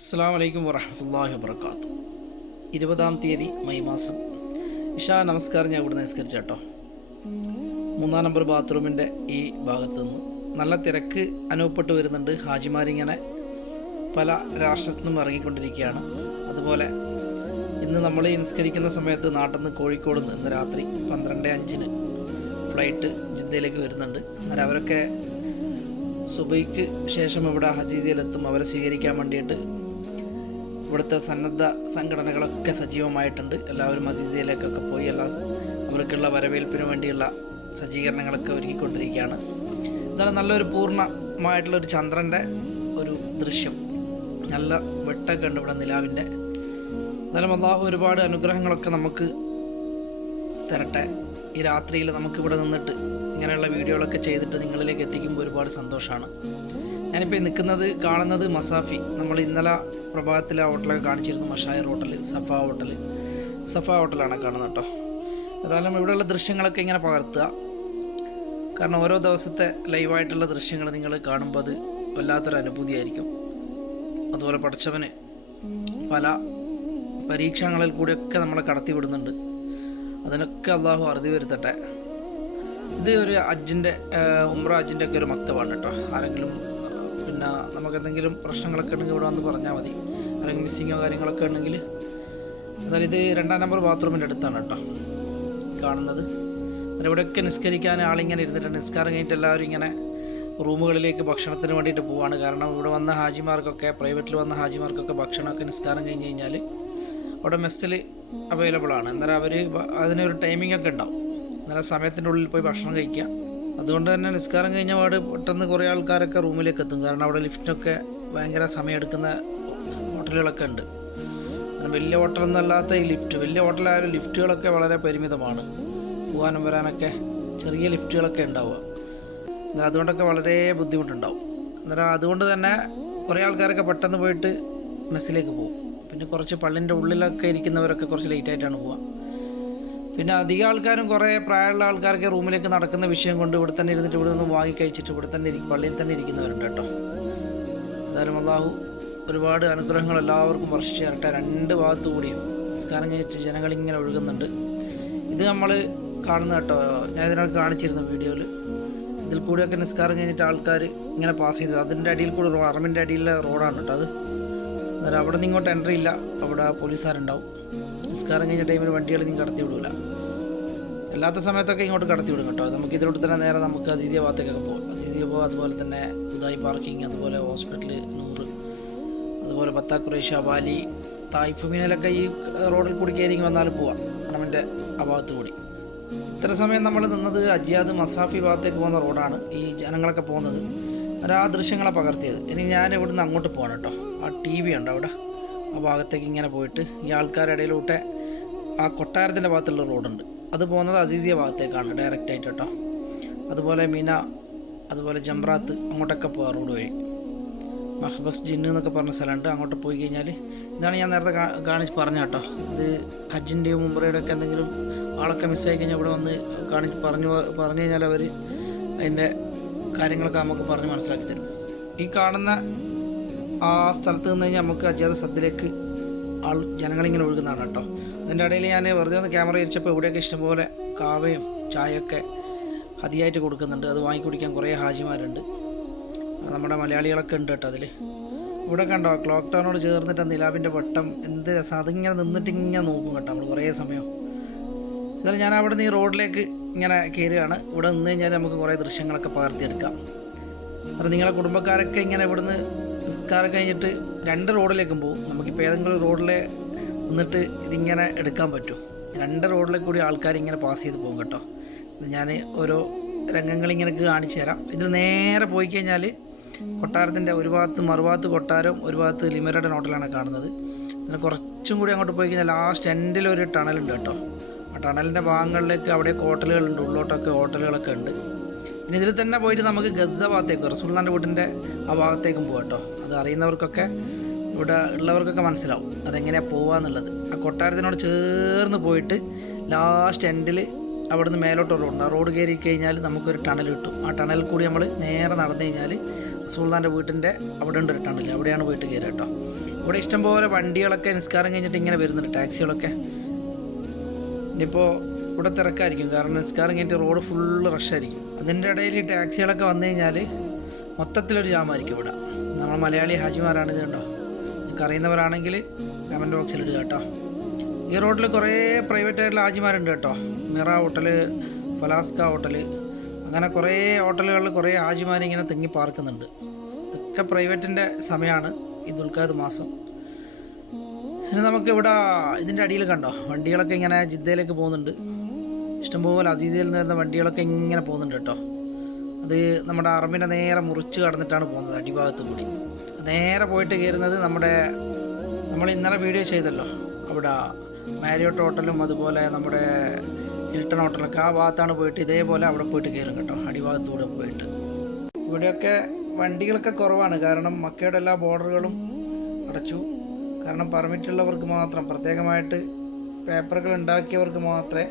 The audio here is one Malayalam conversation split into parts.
അസ്സലാമു അലൈക്കും വറഹ്മത്തുള്ളാഹി വബറകാതുഹു. 20-ാം തീയതി മെയ് മാസം ഇശാ നമസ്കാരം ഞാൻ ഇവിടെ നിസ്കരിച്ചു കേട്ടോ. 3-ാം നമ്പർ ബാത്റൂമിൻ്റെ ഈ ഭാഗത്ത് നിന്ന് നല്ല തിരക്ക് അനുഭവപ്പെട്ട് വരുന്നുണ്ട്. ഹാജിമാരിങ്ങനെ പല രാഷ്ട്രത്തു നിന്നും ഇറങ്ങിക്കൊണ്ടിരിക്കുകയാണ്. അതുപോലെ ഇന്ന് നമ്മൾ ഈ നിസ്കരിക്കുന്ന സമയത്ത് നാട്ടിൽ നിന്ന് കോഴിക്കോട് നിന്ന് ഇന്ന് രാത്രി 12:05 ഫ്ലൈറ്റ് ജിദ്ദയിലേക്ക് വരുന്നുണ്ട്. അന്നേരം അവരൊക്കെ സുബൈക്ക് ശേഷം ഇവിടെ ഹജീസിയിലെത്തും. അവരെ സ്വീകരിക്കാൻ വേണ്ടിയിട്ട് ഇവിടുത്തെ സന്നദ്ധ സംഘടനകളൊക്കെ സജീവമായിട്ടുണ്ട്. എല്ലാവരും ഹജീസിയിലേക്കൊക്കെ പോയി അവർക്കുള്ള വരവേൽപ്പിന് വേണ്ടിയുള്ള സജ്ജീകരണങ്ങളൊക്കെ ഒരുക്കിക്കൊണ്ടിരിക്കുകയാണ്. എന്നാലും നല്ലൊരു പൂർണ്ണമായിട്ടുള്ളൊരു ചന്ദ്രൻ്റെ ഒരു ദൃശ്യം, നല്ല വെട്ടമൊക്കെ ഉണ്ട് ഇവിടെ നിലാവിൻ്റെ. എന്നാലും അല്ലാഹു ഒരുപാട് അനുഗ്രഹങ്ങളൊക്കെ നമുക്ക് തരട്ടെ. ഈ രാത്രിയിൽ നമുക്കിവിടെ നിന്നിട്ട് ഇങ്ങനെയുള്ള വീഡിയോകളൊക്കെ ചെയ്തിട്ട് നിങ്ങളിലേക്ക് എത്തിക്കുമ്പോൾ ഒരുപാട് സന്തോഷമാണ്. ഞാനിപ്പോൾ നിൽക്കുന്നത് കാണുന്നത് മസാഫി, നമ്മൾ ഇന്നലെ പ്രഭാതത്തിലെ ഹോട്ടലൊക്കെ കാണിച്ചിരുന്നു. മഷായർ ഹോട്ടൽ, സഫ ഹോട്ടലാണ് കാണുന്നത് കേട്ടോ. ഏതായാലും ഇവിടെയുള്ള ദൃശ്യങ്ങളൊക്കെ ഇങ്ങനെ പകർത്തുക. കാരണം ഓരോ ദിവസത്തെ ലൈവായിട്ടുള്ള ദൃശ്യങ്ങൾ നിങ്ങൾ കാണുമ്പോൾ അത് വല്ലാത്തൊരു അനുഭൂതിയായിരിക്കും. അതുപോലെ പഠിച്ചവന് പല പരീക്ഷണങ്ങളിൽ കൂടിയൊക്കെ നമ്മളെ കടത്തി വിടുന്നുണ്ട്. അതിനൊക്കെ അള്ളാഹു അറുതി വരുത്തട്ടെ. ഇത് ഒരു ഉംറ ഹജ്ജിൻ്റെ ഒക്കെ ഒരു മക്തബാണ് കേട്ടോ. ആരെങ്കിലും പിന്നെ നമുക്കെന്തെങ്കിലും പ്രശ്നങ്ങളൊക്കെ ഉണ്ടെങ്കിൽ ഇവിടെ വന്ന് പറഞ്ഞാൽ മതി. അല്ലെങ്കിൽ മിസ്സിങ്ങോ കാര്യങ്ങളൊക്കെ ഉണ്ടെങ്കിൽ. എന്നാലും ഇത് 2-ാം നമ്പർ ബാത്റൂമിൻ്റെ അടുത്താണ് കേട്ടോ കാണുന്നത്. ഇവിടെയൊക്കെ നിസ്കരിക്കാൻ ആളിങ്ങനെ ഇരുന്നിട്ടുണ്ട്. നിസ്കാരം കഴിഞ്ഞിട്ട് എല്ലാവരും ഇങ്ങനെ റൂമുകളിലേക്ക് ഭക്ഷണത്തിന് വേണ്ടിയിട്ട് പോവാണ്. കാരണം ഇവിടെ വന്ന ഹാജിമാർക്കൊക്കെ, പ്രൈവറ്റിൽ വന്ന ഹാജിമാർക്കൊക്കെ ഭക്ഷണമൊക്കെ നിസ്കാരം കഴിഞ്ഞ് കഴിഞ്ഞാൽ അവിടെ മെസ്സിൽ അവൈലബിൾ ആണ്. അന്നേരം അവർ അതിനൊരു ടൈമിംഗ് ഒക്കെ ഉണ്ടാവും. അന്നേരം സമയത്തിൻ്റെ ഉള്ളിൽ പോയി ഭക്ഷണം കഴിക്കുക. അതുകൊണ്ട് തന്നെ നിസ്കാരം കഴിഞ്ഞ പാട് പെട്ടെന്ന് കുറേ ആൾക്കാരൊക്കെ റൂമിലേക്ക് എത്തും. കാരണം അവിടെ ലിഫ്റ്റൊക്കെ ഭയങ്കര സമയമെടുക്കുന്ന ഹോട്ടലുകളൊക്കെ ഉണ്ട്. വലിയ ഹോട്ടലൊന്നല്ലാത്ത ഈ വലിയ ഹോട്ടലായാലും ലിഫ്റ്റുകളൊക്കെ വളരെ പരിമിതമാണ്. പോകാനും വരാനൊക്കെ ചെറിയ ലിഫ്റ്റുകളൊക്കെ ഉണ്ടാവുക. അന്നേരം അതുകൊണ്ടൊക്കെ വളരെ ബുദ്ധിമുട്ടുണ്ടാവും. അന്നേരം അതുകൊണ്ട് തന്നെ കുറേ ആൾക്കാരൊക്കെ പെട്ടെന്ന് പോയിട്ട് മെസ്സിലേക്ക് പോകും. പിന്നെ കുറച്ച് പള്ളിൻ്റെ ഉള്ളിലൊക്കെ ഇരിക്കുന്നവരൊക്കെ കുറച്ച് ലേറ്റായിട്ടാണ് പോവുക. പിന്നെ അധികം ആൾക്കാരും കുറേ പ്രായമുള്ള ആൾക്കാർക്ക് റൂമിലേക്ക് നടക്കുന്ന വിഷയം കൊണ്ട് ഇവിടെ തന്നെ ഇരുന്നിട്ട് ഇവിടെ നിന്ന് വാങ്ങി കഴിച്ചിട്ട് ഇവിടെ തന്നെ പള്ളിയിൽ തന്നെ ഇരിക്കുന്നവരുണ്ട് കേട്ടോ. എന്തായാലും അല്ലാഹു ഒരുപാട് അനുഗ്രഹങ്ങൾ എല്ലാവർക്കും വർഷിച്ച് തരട്ടെ. 2 ഭാഗത്തു കൂടിയും നിസ്കാരം കഴിഞ്ഞിട്ട് ജനങ്ങളിങ്ങനെ ഒഴുകുന്നുണ്ട്. ഇത് നമ്മൾ കാണുന്ന കേട്ടോ, ഞാൻ ഇതിനൊക്കെ കാണിച്ചിരുന്നു വീഡിയോയിൽ. ഇതിൽ കൂടിയൊക്കെ നിസ്കാരം കഴിഞ്ഞിട്ട് ആൾക്കാർ ഇങ്ങനെ പാസ് ചെയ്തു. അതിൻ്റെ അടിയിൽ കൂടി അറമിൻ്റെ അടിയിലെ റോഡാണ് കേട്ടോ അത്. അന്നേരം അവിടെ നിന്ന് ഇങ്ങോട്ട് എൻട്രി ഇല്ല, അവിടെ പോലീസുകാരുണ്ടാവും. നിസ്കാരം കഴിഞ്ഞ ടൈമിൽ വണ്ടികൾ നിങ്ങൾ കടത്തി വിടില്ല. അല്ലാത്ത സമയത്തൊക്കെ ഇങ്ങോട്ട് കടത്തി വിടും കേട്ടോ. നമുക്ക് ഇതിലോട്ട് തന്നെ നേരെ നമുക്ക് അസീസിയ ഭാഗത്തേക്കൊക്കെ പോകും. അസീസിയ പോകും. അതുപോലെ തന്നെ ഉദായി പാർക്കിംഗ്, അതുപോലെ ഹോസ്പിറ്റൽ, നൂറ്, അതുപോലെ ബത്ത ഖുറൈശ, വാലി, തായിഫ് മീനലൊക്കെ ഈ റോഡിൽ കൂടി കയറി വന്നാലും പോവാം. ഹറമിൻ്റെ ആ ഭാഗത്ത് കൂടി. ഇത്ര സമയം നമ്മൾ നിന്നത് അജിയാദ് മസാഫി ഭാഗത്തേക്ക് പോകുന്ന റോഡാണ്. ഈ ജനങ്ങളൊക്കെ പോകുന്നത് ആ ദൃശ്യങ്ങളെ പകർത്തിയത്. ഇനി ഞാൻ ഇവിടുന്ന് അങ്ങോട്ട് പോകണം കേട്ടോ. ആ TV ഉണ്ട് അവിടെ, ആ ഭാഗത്തേക്ക് ഇങ്ങനെ പോയിട്ട് ഈ ആൾക്കാരുടെ ഇടയിലൂടെ ആ കൊട്ടാരത്തിൻ്റെ ഭാഗത്തുള്ള റോഡുണ്ട്. അത് പോകുന്നത് അസീസിയ ഭാഗത്തേക്കാണ് ഡയറക്റ്റായിട്ട് കേട്ടോ. അതുപോലെ മിന, അതുപോലെ ജംറാത്ത്, അങ്ങോട്ടൊക്കെ പോകാം റോഡ് വഴി. മഹബസ് ജിന്ന് എന്നൊക്കെ പറഞ്ഞ സ്ഥലമുണ്ട്. അങ്ങോട്ട് പോയി കഴിഞ്ഞാൽ ഇതാണ് ഞാൻ നേരത്തെ കാണിച്ച് പറഞ്ഞ കേട്ടോ. ഇത് ഹജ്ജിൻ്റെയും ഉംറയുടെ ഒക്കെ എന്തെങ്കിലും ആളൊക്കെ മിസ്സായി കഴിഞ്ഞാൽ ഇവിടെ വന്ന് പറഞ്ഞു കഴിഞ്ഞാൽ അവർ അതിൻ്റെ കാര്യങ്ങളൊക്കെ നമുക്ക് പറഞ്ഞ് മനസ്സിലാക്കി തരും. ഈ കാണുന്ന ആ സ്ഥലത്ത് നിന്ന് കഴിഞ്ഞാൽ നമുക്ക് അജാദ സദ്യയിലേക്ക് ജനങ്ങളിങ്ങനെ ഒഴുകുന്നതാണ് കേട്ടോ. അതിൻ്റെ ഇടയിൽ ഞാൻ വെറുതെ ഒന്ന് ക്യാമറ ഇരിച്ചപ്പോൾ ഇവിടെയൊക്കെ ഇഷ്ടംപോലെ കാവയും ചായയൊക്കെ ഹദിയായിട്ട് കൊടുക്കുന്നുണ്ട്. അത് വാങ്ങിക്കുടിക്കാൻ കുറേ ഹാജിമാരുണ്ട്. നമ്മുടെ മലയാളികളൊക്കെ ഉണ്ട് കേട്ടോ അതിൽ. ഇവിടെ കണ്ടോ ക്ലോക്ക് ടവറിനോട് ചേർന്നിട്ട് നിലാവിൻ്റെ വട്ടം എന്ത് രസം. അതിങ്ങനെ നിന്നിട്ട് ഇങ്ങനെ നോക്കും കേട്ടോ നമ്മൾ കുറേ സമയം. എന്നാലും ഞാൻ അവിടെ നിന്ന് ഈ റോഡിലേക്ക് ഇങ്ങനെ കയറുകയാണ്. ഇവിടെ നിന്ന് കഴിഞ്ഞാൽ നമുക്ക് കുറേ ദൃശ്യങ്ങളൊക്കെ പകർത്തിയെടുക്കാം. അത് നിങ്ങളെ കുടുംബക്കാരൊക്കെ ഇങ്ങനെ ഇവിടുന്ന് നിസ്കാരം കഴിഞ്ഞിട്ട് 2 റോഡിലേക്കും പോകും. നമുക്കിപ്പോൾ ഏതെങ്കിലും റോഡിൽ നിന്നിട്ട് ഇതിങ്ങനെ എടുക്കാൻ പറ്റും. 2 റോഡിലേക്ക് കൂടി ആൾക്കാർ ഇങ്ങനെ പാസ് ചെയ്ത് പോകും കേട്ടോ. ഞാൻ ഓരോ രംഗങ്ങളിങ്ങനെ കാണിച്ചു തരാം. ഇതിൽ നേരെ പോയി കഴിഞ്ഞാൽ കൊട്ടാരത്തിൻ്റെ ഒരു ഭാഗത്ത് മറുഭാഗത്ത് കൊട്ടാരം, ഒരു ഭാഗത്ത് ലിമരയുടെ ഹോട്ടലാണ് കാണുന്നത്. പിന്നെ കുറച്ചും കൂടി അങ്ങോട്ട് പോയി കഴിഞ്ഞാൽ ലാസ്റ്റ് എൻഡിലൊരു ടണലുണ്ട് കേട്ടോ. ആ ടണലിൻ്റെ ഭാഗങ്ങളിലേക്ക് അവിടെ ഹോട്ടലുകളുണ്ട്, ഉള്ളോട്ടൊക്കെ ഹോട്ടലുകളൊക്കെ ഉണ്ട്. പിന്നെ ഇതിൽ തന്നെ പോയിട്ട് നമുക്ക് ഗസ ഭാഗത്തേക്ക്, റസൂലുള്ളാഹിൻ്റെ വീട്ടിൻ്റെ ആ ഭാഗത്തേക്കും പോകാം കേട്ടോ. അത് അറിയുന്നവർക്കൊക്കെ ഇവിടെ ഉള്ളവർക്കൊക്കെ മനസ്സിലാവും അതെങ്ങനെയാണ് പോവാന്നുള്ളത്. ആ കൊട്ടാരത്തിനോട് ചേർന്ന് പോയിട്ട് ലാസ്റ്റ് എൻഡിൽ അവിടെ നിന്ന് മേലോട്ട് റോഡുണ്ട്. ആ റോഡ് കയറി കഴിഞ്ഞാൽ നമുക്കൊരു ടണൽ കിട്ടും. ആ ടണലിൽ കൂടി നമ്മൾ നേരെ നടന്നു കഴിഞ്ഞാൽ റസൂലുള്ളാഹിൻ്റെ വീട്ടിൻ്റെ അവിടെ ഉണ്ട് ഒരു ടണൽ, അവിടെയാണ് പോയിട്ട് കയറുക കേട്ടോ. ഇവിടെ ഇഷ്ടംപോലെ വണ്ടികളൊക്കെ നിസ്കാരം കഴിഞ്ഞിട്ട് ഇങ്ങനെ വരുന്നുണ്ട്, ടാക്സികളൊക്കെ. ഇനിയിപ്പോൾ ഇവിടെ തിരക്കായിരിക്കും, കാരണം നിസ്കാരം കഴിഞ്ഞിട്ട് റോഡ് ഫുള്ള് റഷായിരിക്കും. അതിൻ്റെ ഇടയിൽ ഈ ടാക്സികളൊക്കെ വന്നു കഴിഞ്ഞാൽ മൊത്തത്തിലൊരു ജാമായിരിക്കും ഇവിടെ. നമ്മൾ മലയാളി ഹാജിമാരാണ്, ഇത് കണ്ടോ. നിങ്ങൾക്ക് അറിയുന്നവരാണെങ്കിൽ കമൻറ്റ് ബോക്സിൽ ഇടുക കേട്ടോ. ഈ റോഡിൽ കുറേ പ്രൈവറ്റ് ആയിട്ടുള്ള ഹാജിമാരുണ്ട് കേട്ടോ. മിറ ഹോട്ടൽ, ഫലാസ്ക ഹോട്ടൽ, അങ്ങനെ കുറേ ഹോട്ടലുകളിൽ കുറേ ഹാജിമാരിങ്ങനെ തിങ്ങി പാർക്കുന്നുണ്ട്. ഇതൊക്കെ പ്രൈവറ്റിൻ്റെ സമയമാണ് ഈ ദുൽഖഅദ് മാസം. ഇനി നമുക്ക് ഇവിടെ ഇതിൻ്റെ അടിയിൽ കണ്ടോ, വണ്ടികളൊക്കെ ഇങ്ങനെ ജിദ്ദയിലേക്ക് പോകുന്നുണ്ട്. ഇഷ്ടംപോലെ അസീസയിൽ നിന്ന് വരുന്ന വണ്ടികളൊക്കെ ഇങ്ങനെ പോകുന്നുണ്ട് കേട്ടോ. അത് നമ്മുടെ അറബിനെ നേരെ മുറിച്ച് കടന്നിട്ടാണ് പോകുന്നത്, അടിഭാഗത്ത് കൂടി. നേരെ പോയിട്ട് കയറുന്നത് നമ്മൾ ഇന്നലെ വീഡിയോ ചെയ്തല്ലോ, അവിടെ മാരിയോട്ട് ഹോട്ടലും അതുപോലെ നമ്മുടെ ഹിൽട്ടൺ ഹോട്ടലൊക്കെ ആ ഭാഗത്താണ് പോയിട്ട് ഇതേപോലെ അവിടെ പോയിട്ട് കയറും കേട്ടോ, അടിഭാഗത്തൂടെ പോയിട്ട്. ഇവിടെയൊക്കെ വണ്ടികളൊക്കെ കുറവാണ്, കാരണം മക്കയുടെ എല്ലാ ബോർഡറുകളും അടച്ചു. കാരണം പെർമിറ്റുള്ളവർക്ക് മാത്രം, പ്രത്യേകമായിട്ട് പേപ്പറുകൾ ഉണ്ടാക്കിയവർക്ക് മാത്രമേ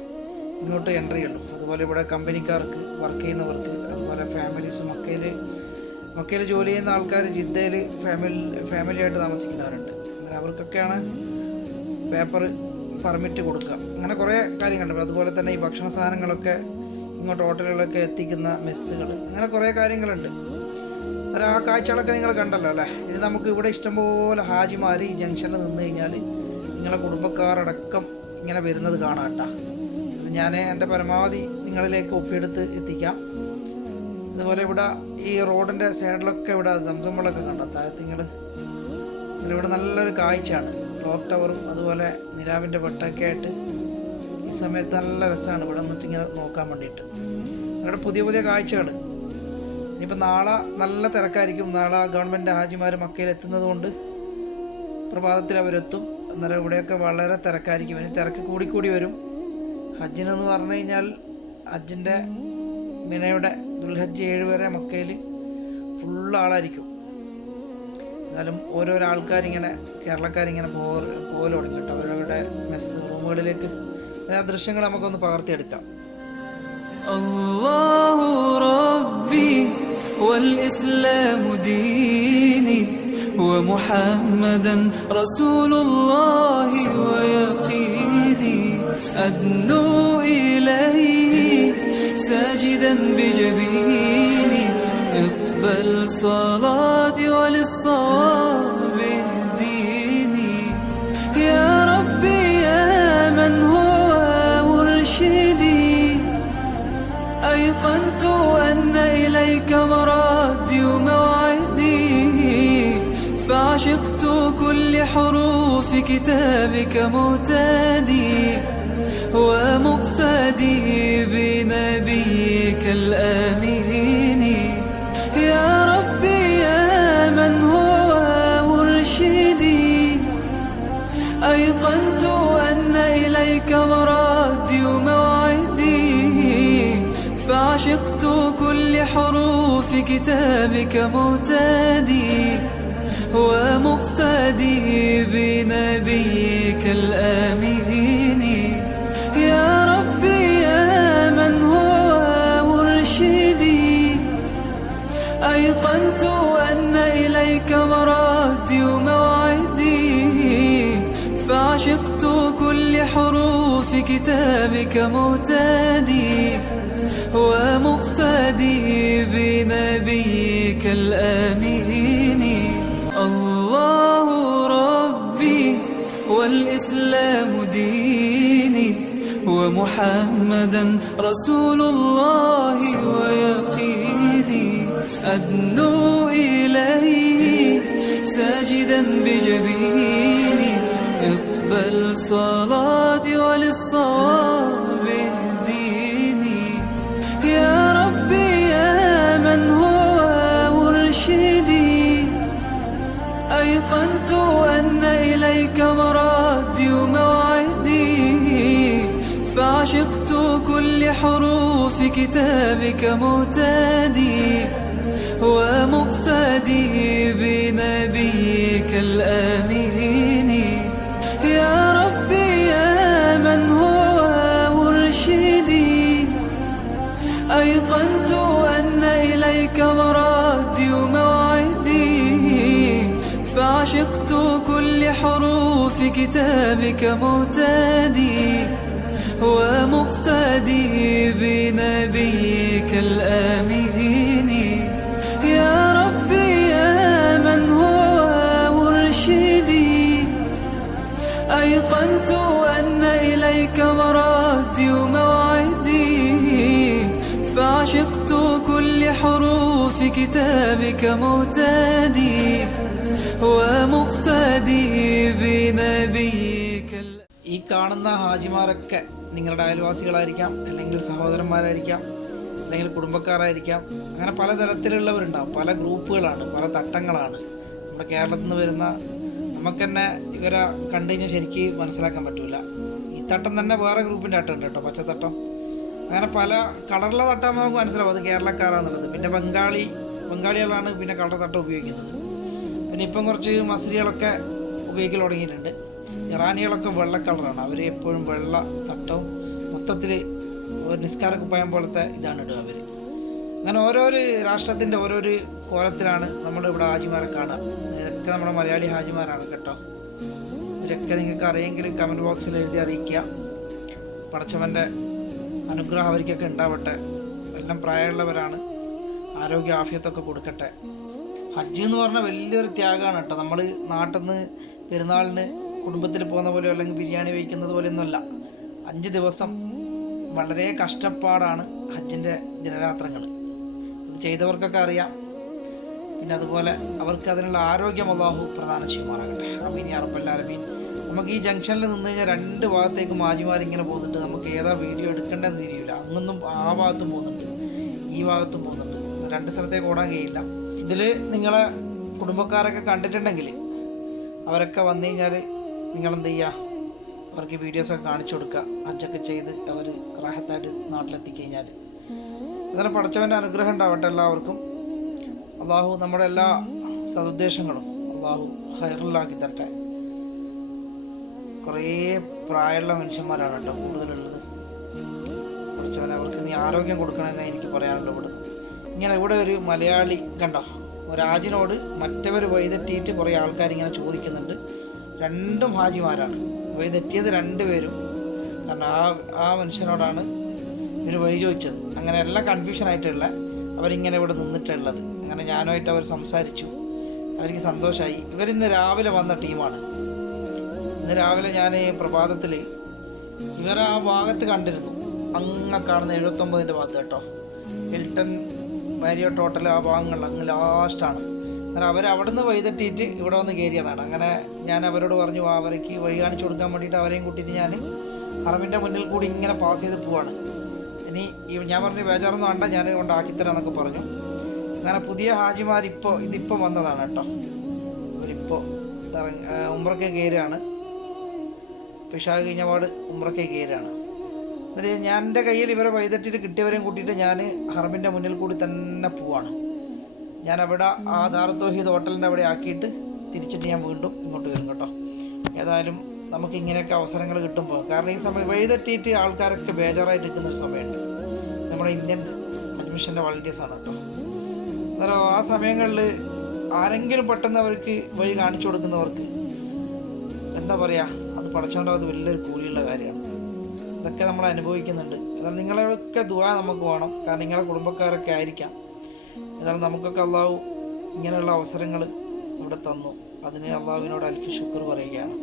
ഇങ്ങോട്ട് എൻട്രി ഉള്ളൂ. അതുപോലെ ഇവിടെ കമ്പനിക്കാർക്ക്, വർക്ക് ചെയ്യുന്നവർക്ക്, അതുപോലെ ഫാമിലീസ്, മക്കയിൽ ജോലി ചെയ്യുന്ന ആൾക്കാർ ജിദ്ദയിൽ ഫാമിലിയായിട്ട് താമസിക്കുന്നവരുണ്ട്. അങ്ങനെ അവർക്കൊക്കെയാണ് പെർമിറ്റ് കൊടുക്കുക. അങ്ങനെ കുറേ കാര്യങ്ങളുണ്ട്. അതുപോലെ തന്നെ ഈ ഭക്ഷണ സാധനങ്ങളൊക്കെ ഇങ്ങോട്ട് ഹോട്ടലുകളിലൊക്കെ എത്തിക്കുന്ന മെസ്സുകൾ, അങ്ങനെ കുറേ കാര്യങ്ങളുണ്ട്. അത് ആ കാഴ്ചകളൊക്കെ നിങ്ങൾ കണ്ടല്ലോ അല്ലേ. ഇനി നമുക്ക് ഇവിടെ ഇഷ്ടംപോലെ ഹാജിമാർ ഈ ജംഗ്ഷനിൽ നിന്ന് കഴിഞ്ഞാൽ നിങ്ങളെ കുടുംബക്കാരടക്കം ഇങ്ങനെ വരുന്നത് കാണാം കേട്ടോ. അത് ഞാൻ എൻ്റെ പരമാവധി നിങ്ങളിലേക്ക് ഒപ്പിയെടുത്ത് എത്തിക്കാം. അതുപോലെ ഇവിടെ ഈ റോഡിൻ്റെ സൈഡിലൊക്കെ ഇവിടെ സംസം വെള്ളമൊക്കെ കണ്ടോ താഴത്ത് നിങ്ങൾ. ഇവിടെ നല്ലൊരു കാഴ്ചയാണ്, ക്ലോക്ക് ടവറും അതുപോലെ നിലാവിൻ്റെ വെട്ടമൊക്കെ ആയിട്ട് ഈ സമയത്ത് നല്ല രസമാണ് ഇവിടെ നിന്നിട്ട് ഇങ്ങനെ നോക്കാൻ വേണ്ടിയിട്ട്. ഇവിടെ പുതിയ പുതിയ കാഴ്ചകൾ. ഇനിയിപ്പോൾ നാളെ നല്ല തിരക്കായിരിക്കും. നാളെ ഗവൺമെൻറ് ഹാജിമാർ മക്കയിൽ എത്തുന്നത് കൊണ്ട് പ്രഭാതത്തിൽ അവരെത്തും. അന്നേരം ഇവിടെയൊക്കെ വളരെ തിരക്കായിരിക്കും. ഇനി തിരക്ക് കൂടിക്കൂടി വരും. ഹജ്ജിനെന്ന് പറഞ്ഞു കഴിഞ്ഞാൽ ഹജ്ജിൻ്റെ മിനയുടെ ദുൽഹജ്ജ് 7 വരെ മക്കയിൽ ഫുള്ള് ആളായിരിക്കും. എന്നാലും ഓരോരോ ആൾക്കാരിങ്ങനെ കേരളക്കാരിങ്ങനെ പോകൽ തുടങ്ങി കേട്ടോ അവരവരുടെ മെസ്സ് റൂമുകളിലേക്ക്. ആ ദൃശ്യങ്ങൾ നമുക്കൊന്ന് പകർത്തിയെടുക്കാം. അല്ലാഹു റബ്ബി വൽ ഇസ്ലാമു ദീനി വമുഹമ്മദൻ റസൂലുള്ളാഹി വയഖീനി അദ്നു ഇലൈഹി സാജിദൻ ബിജബീനി اقبل صلاتي وللصواب اهديني يا ربي يا من هو مرشدي أيقنت أن إليك مرادي وموعدي فعشقت كل حروف كتابك مهتدي ومقتدي بنبيك الآمين يا ربي يا من هو مرشدي أيقنت أن إليك مرادي وموعدي فعشقت كل حروف كتابك مهتدي ومقتدي بنبيك الآمين يا ربي يا من هو مرشدي أيقنت أن إليك مرادي وموعدي فعشقت كل حروف كتابك مهتدي ومقتدي بنبيك الآمين الله ربي والإسلام ديني ومحمدا رسول الله ويقيني أدنو إليه ساجدا بجبيني اقبل صلاتي وللصواب اهديني يا ربي يا من هو مرشدي أيقنت أن إليك مرادي وموعدي فعشقت كل حروف كتابك مهتدي ومقتدي بنبيك الآمين يا ربي يا من هو مرشدي أيقنت أن إليك مرادي وموعدي فعشقت كل وكل حروف كتابك مهتدي ومقتدي بنبيك الآمين يا ربي يا من هو مرشدي أيقنت أن إليك مرادي وموعدي فعشقت كل حروف كتابك مهتدي ومقتدي بنبيك ഈ കാണുന്ന ഹാജിമാരൊക്കെ നിങ്ങളുടെ അയൽവാസികളായിരിക്കാം, അല്ലെങ്കിൽ സഹോദരന്മാരായിരിക്കാം, അല്ലെങ്കിൽ കുടുംബക്കാരായിരിക്കാം. അങ്ങനെ പല തരത്തിലുള്ളവരുണ്ടാവും. പല ഗ്രൂപ്പുകളാണ്, പല തട്ടങ്ങളാണ്. നമ്മുടെ കേരളത്തിൽ നിന്ന് വരുന്ന നമുക്ക് തന്നെ ഇവരെ കണ്ടു കഴിഞ്ഞാൽ ശരിക്ക് മനസ്സിലാക്കാൻ പറ്റില്ല. ഈ തട്ടം തന്നെ വേറെ ഗ്രൂപ്പിൻ്റെ തട്ടം ഉണ്ട് കേട്ടോ, പച്ചത്തട്ടം. അങ്ങനെ പല കളറുള്ള തട്ടം നമുക്ക് മനസ്സിലാവും അത് കേരളക്കാരാന്നുള്ളത്. പിന്നെ ബംഗാളികളാണ് പിന്നെ കളർ തട്ടം ഉപയോഗിക്കുന്നത്. പിന്നെ ഇപ്പം കുറച്ച് മസരികളൊക്കെ ഉപയോഗിക്കൽ തുടങ്ങിയിട്ടുണ്ട്. ഇറാനികളൊക്കെ വെള്ള കളറാണ്, അവർ എപ്പോഴും വെള്ള തട്ടവും മൊത്തത്തിൽ ഒരു നിസ്കാര കുപ്പായം പോലത്തെ ഇതാണ് ഇടുക അവർ. അങ്ങനെ ഓരോരു രാഷ്ട്രത്തിൻ്റെ ഓരോരു കോലത്തിലാണ് നമ്മളിവിടെ ഹാജിമാരെ കാണുക. ഇതൊക്കെ നമ്മുടെ മലയാളി ഹാജിമാരാണ് കേട്ടോ. ഇവരൊക്കെ നിങ്ങൾക്ക് അറിയെങ്കിൽ കമൻറ്റ് ബോക്സിൽ എഴുതി അറിയിക്കുക. പടച്ചവൻ്റെ അനുഗ്രഹം അവർക്കൊക്കെ ഉണ്ടാവട്ടെ. എല്ലാം പ്രായമുള്ളവരാണ്, ആരോഗ്യ ആഫിയത്തൊക്കെ കൊടുക്കട്ടെ. ഹജ്ജ് എന്ന് പറഞ്ഞാൽ വലിയൊരു ത്യാഗമാണ് കേട്ടോ. നമ്മൾ നാട്ടിൽ നിന്ന് പെരുന്നാളിന് കുടുംബത്തിൽ പോകുന്ന പോലെയോ അല്ലെങ്കിൽ ബിരിയാണി വയ്ക്കുന്നത് പോലെയൊന്നുമല്ല. 5 ദിവസം വളരെ കഷ്ടപ്പാടാണ് ഹജ്ജിൻ്റെ ദിനരാത്രങ്ങൾ. ഇത് ചെയ്തവർക്കൊക്കെ അറിയാം. പിന്നെ അതുപോലെ അവർക്ക് അതിനുള്ള ആരോഗ്യം അല്ലാഹു പ്രദാനം ചെയ്യുമാറാകട്ടെ. ആമീൻ യാ റബ്ബൽ ആലമീൻ. നമുക്ക് ഈ ജംഗ്ഷനിൽ നിന്ന് കഴിഞ്ഞാൽ 2 ഭാഗത്തേക്കും ഹാജിമാരിങ്ങനെ പോകുന്നുണ്ട്. നമുക്ക് ഏതാ വീഡിയോ എടുക്കേണ്ടതെന്ന് തിരിയില്ല. അങ്ങൊന്നും ആ ഭാഗത്തും പോകുന്നുണ്ട്, ഈ ഭാഗത്തും പോകുന്നുണ്ട്. 2 സ്ഥലത്തേക്ക് ഓടാൻ കഴിയില്ല. ഇതിൽ നിങ്ങളെ കുടുംബക്കാരൊക്കെ കണ്ടിട്ടുണ്ടെങ്കിൽ അവരൊക്കെ വന്നു കഴിഞ്ഞാൽ നിങ്ങളെന്ത് ചെയ്യുക, അവർക്ക് വീഡിയോസൊക്കെ കാണിച്ചു കൊടുക്കുക. ഹജ്ജൊക്കെ ചെയ്ത് അവർ റാഹത്തായിട്ട് നാട്ടിലെത്തിക്കഴിഞ്ഞാൽ അങ്ങനെ പടച്ചവൻ്റെ അനുഗ്രഹം ഉണ്ടാവട്ടെ എല്ലാവർക്കും. അള്ളാഹു നമ്മുടെ എല്ലാ സതുദ്ദേശങ്ങളും അള്ളാഹു ഖൈറിലാക്കി തരട്ടെ. കുറേ പ്രായമുള്ള മനുഷ്യന്മാരാണ് കേട്ടോ കൂടുതലുള്ളത്. പടച്ചവൻ അവർക്ക് നീ ആരോഗ്യം കൊടുക്കണമെന്നേ എനിക്ക് പറയാനുള്ളൂ. ഇങ്ങനെ ഇവിടെ ഒരു മലയാളി കണ്ടോ, ഒരാജിനോട് മറ്റവർ വഴിതെറ്റിയിട്ട് കുറേ ആൾക്കാരിങ്ങനെ ചോദിക്കുന്നുണ്ട്. 2 ഹാജിമാരാണ് വഴിതെറ്റിയത്, 2 പേരും. കാരണം ആ മനുഷ്യനോടാണ് ഇവർ വഴി ചോദിച്ചത്. അങ്ങനെ എല്ലാം കൺഫ്യൂഷനായിട്ടുള്ള അവരിങ്ങനെ ഇവിടെ നിന്നിട്ടുള്ളത്. അങ്ങനെ ഞാനുമായിട്ട് അവർ സംസാരിച്ചു, അവർക്ക് സന്തോഷമായി. ഇവരിന്ന് രാവിലെ വന്ന ടീമാണ്. ഇന്ന് രാവിലെ ഞാൻ പ്രഭാതത്തിൽ ഇവരെ ആ ഭാഗത്ത് കണ്ടിരുന്നു. അങ്ങ് കാണുന്ന 79ൻ്റെ ഭാഗത്ത് കേട്ടോ, ഹിൽട്ടൺ മാരിയോട്ട് ഹോട്ടൽ ആ ഭാഗങ്ങളിൽ അങ്ങ് ലാസ്റ്റാണ്. അങ്ങനെ അവിടെ നിന്ന് വഴിതെറ്റിയിട്ട് ഇവിടെ വന്ന് കയറിയതാണ്. അങ്ങനെ ഞാൻ അവരോട് പറഞ്ഞു അവർക്ക് വഴി കാണിച്ചു കൊടുക്കാൻ വേണ്ടിയിട്ട് അവരെയും കൂട്ടിയിട്ട് ഞാൻ ഹറമിൻ്റെ മുന്നിൽ കൂടി ഇങ്ങനെ പാസ് ചെയ്ത് പോവാണ്. ഇനി ഞാൻ പറഞ്ഞു ബേജാറൊന്നും വേണ്ട, ഞാൻ കൊണ്ടാക്കിത്തരാമെന്നൊക്കെ പറഞ്ഞു. അങ്ങനെ പുതിയ ഹാജിമാർ ഇതിപ്പോൾ വന്നതാണ് കേട്ടോ. അവരിപ്പോൾ ഉംറയ്ക്ക് കയറുകയാണ്. പിഷാഖ് കഴിഞ്ഞ പാട് ഉംറയ്ക്ക് കയറുകയാണ്. എന്നിട്ട് ഞാൻ എൻ്റെ കയ്യിൽ ഇവരെ വഴിതെറ്റിയിട്ട് കിട്ടിയവരെയും കൂട്ടിയിട്ട് ഞാൻ ഹറമിൻ്റെ മുന്നിൽ കൂടി തന്നെ പോവാണ്. ഞാൻ അവിടെ ആ ദാറുൽ തൗഹീദ് ഹോട്ടലിൻ്റെ അവിടെ ആക്കിയിട്ട് തിരിച്ചിട്ട് ഞാൻ വീണ്ടും ഇങ്ങോട്ട് വരും കേട്ടോ. ഏതായാലും നമുക്ക് ഇങ്ങനെയൊക്കെ അവസരങ്ങൾ കിട്ടുമ്പോൾ, കാരണം ഈ സമയം വഴിതെറ്റിയിട്ട് ആൾക്കാരൊക്കെ ബേജാറായിട്ട് നിൽക്കുന്നൊരു സമയമുണ്ട്. നമ്മുടെ ഇന്ത്യൻ ഹജ്ജ് മിഷൻ്റെ വളണ്ടിയേഴ്സാണ് കേട്ടോ. അന്നേരം ആ സമയങ്ങളിൽ ആരെങ്കിലും പെട്ടെന്ന് അവർക്ക് വഴി കാണിച്ചു കൊടുക്കുന്നവർക്ക് എന്താ പറയുക, അത് പടച്ചോണ്ട് അത് വലിയൊരു കൂലിയുള്ള കാര്യമാണ്. ഇതൊക്കെ നമ്മൾ അനുഭവിക്കുന്നുണ്ട്. എന്നാൽ നിങ്ങളൊക്കെ ദുആ നമുക്ക് വേണം. കാരണം നിങ്ങളെ കുടുംബക്കാരൊക്കെ ആയിരിക്കാം. എന്നാൽ നമുക്കൊക്കെ അള്ളാഹു ഇങ്ങനെയുള്ള അവസരങ്ങൾ ഇവിടെ തന്നു. അതിന് അള്ളാഹുവിനോട് അൽഫ് ശുക്ർ പറയുകയാണ്.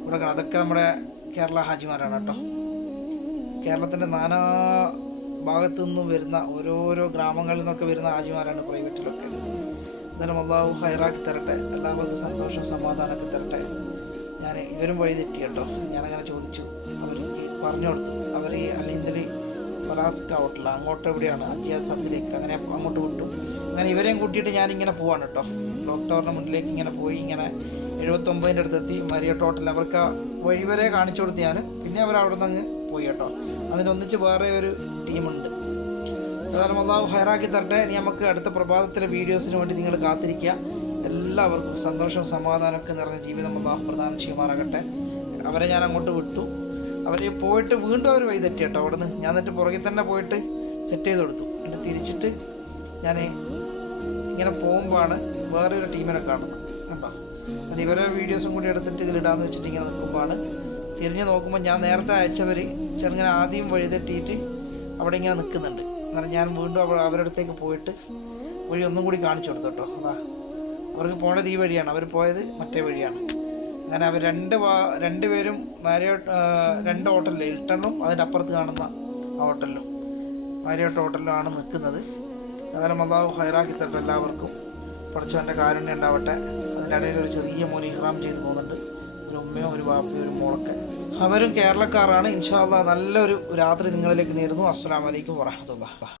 ഇവിടെ അതൊക്കെ നമ്മുടെ കേരള ഹാജിമാരാണ് കേട്ടോ. കേരളത്തിൻ്റെ നാനാ ഭാഗത്തു നിന്നും വരുന്ന ഓരോരോ ഗ്രാമങ്ങളിൽ നിന്നൊക്കെ വരുന്ന ഹാജിമാരാണ് പ്രൈവറ്റിലൊക്കെ. എന്നാലും അള്ളാഹു ഹൈറാക്കി തരട്ടെ, എല്ലാവർക്കും സന്തോഷവും സമാധാനമൊക്കെ തരട്ടെ. ഞാൻ ഇവരും വഴി തെറ്റി കേട്ടോ. ഞാനങ്ങനെ ചോദിച്ചു, അവർക്ക് പറഞ്ഞു കൊടുത്തു. അവർ അല്ലെങ്കിൽ ഫലാസ്ക ഹോട്ടൽ അങ്ങോട്ട് എവിടെയാണ് അജിയാസ് സന്ധിലേക്ക്, അങ്ങനെ അങ്ങോട്ട് വിട്ടു. അങ്ങനെ ഇവരെയും കൂട്ടിയിട്ട് ഞാനിങ്ങനെ പോവാണ് കേട്ടോ. ക്ലോക്ക് ടവറിൻ്റെ മുന്നിലേക്ക് ഇങ്ങനെ പോയി ഇങ്ങനെ 79ൻ്റെ അടുത്തെത്തി മാരിയോട്ട് ഹോട്ടൽ. അവർക്ക് ആ വഴി വരെ കാണിച്ചു കൊടുത്ത് ഞാൻ. പിന്നെ അവർ അവിടെ നിന്ന് അങ്ങ് പോയി കേട്ടോ. അതിനൊന്നിച്ച് വേറെ ഒരു ടീമുണ്ട്. ഏതായാലും അള്ളാഹു ഹൈറാക്കി തരട്ടെ. ഇനി നമുക്ക് അടുത്ത പ്രഭാതത്തിലെ വീഡിയോസിന് വേണ്ടി നിങ്ങൾ കാത്തിരിക്കുക. എല്ലാവർക്കും സന്തോഷവും സമാധാനമൊക്കെ നിറഞ്ഞ ജീവിതം അള്ളാഹു പ്രദാനം ചെയ്യുമാറാകട്ടെ. അവരെ ഞാൻ അങ്ങോട്ട് വിട്ടു. അവർ പോയിട്ട് വീണ്ടും അവർ വഴി തെറ്റി കേട്ടോ. അവിടെ നിന്ന് ഞാൻ എന്നിട്ട് പുറകിൽ തന്നെ പോയിട്ട് സെറ്റ് ചെയ്ത് കൊടുത്തു. എന്നിട്ട് തിരിച്ചിട്ട് ഞാൻ ഇങ്ങനെ പോകുമ്പോഴാണ് വേറെ ഒരു ടീമിനെ കാണുന്നത് കണ്ടോ. അത് എന്നിട്ട് ഇവരെ വീഡിയോസും കൂടി എടുത്തിട്ട് ഇതിലിടാമെന്ന് വെച്ചിട്ട് ഇങ്ങനെ നിൽക്കുമ്പോഴാണ് തിരിഞ്ഞ് നോക്കുമ്പോൾ ഞാൻ നേരത്തെ അയച്ചവർ ചെറുങ്ങനെ ആദ്യം വഴിതെറ്റിയിട്ട് അവിടെ ഇങ്ങനെ നിൽക്കുന്നുണ്ട്. എന്നാലും ഞാൻ വീണ്ടും അവരുടെ അടുത്തേക്ക് പോയിട്ട് വഴി ഒന്നും കൂടി കാണിച്ചു കൊടുത്തു കേട്ടോ. അതാ അവർക്ക് പോണത് ഈ വഴിയാണ്, അവർ പോയത് മറ്റേ വഴിയാണ്. അങ്ങനെ അവർ രണ്ടുപേരും മാരിയോട്ട് 2 ഹോട്ടലിൽ, ഹിൽട്ടണും അതിൻ്റെ അപ്പുറത്ത് കാണുന്ന ആ ഹോട്ടലിലും മാരിയോട്ട് ഹോട്ടലിലുമാണ് നിൽക്കുന്നത്. അതായത് അല്ലാഹു ഹൈറാക്കി തരട്ടെ എല്ലാവർക്കും. പഠിച്ചവൻ്റെ കാരുണ്യം ഉണ്ടാവട്ടെ. അതിനിടയിൽ ഒരു ചെറിയ മോൻ ഇഹ്റാം ചെയ്ത് പോകുന്നുണ്ട്, ഒരു ഉമ്മയോ ഒരു വാപ്പയോ ഒരു മോളൊക്കെ. അവരും കേരളക്കാരാണ്. ഇൻഷാ അല്ലാഹ് നല്ലൊരു രാത്രി നിങ്ങളിലേക്ക് നേരുന്നു. അസ്സലാമു അലൈക്കും വറഹ്മത്തുള്ളാഹി.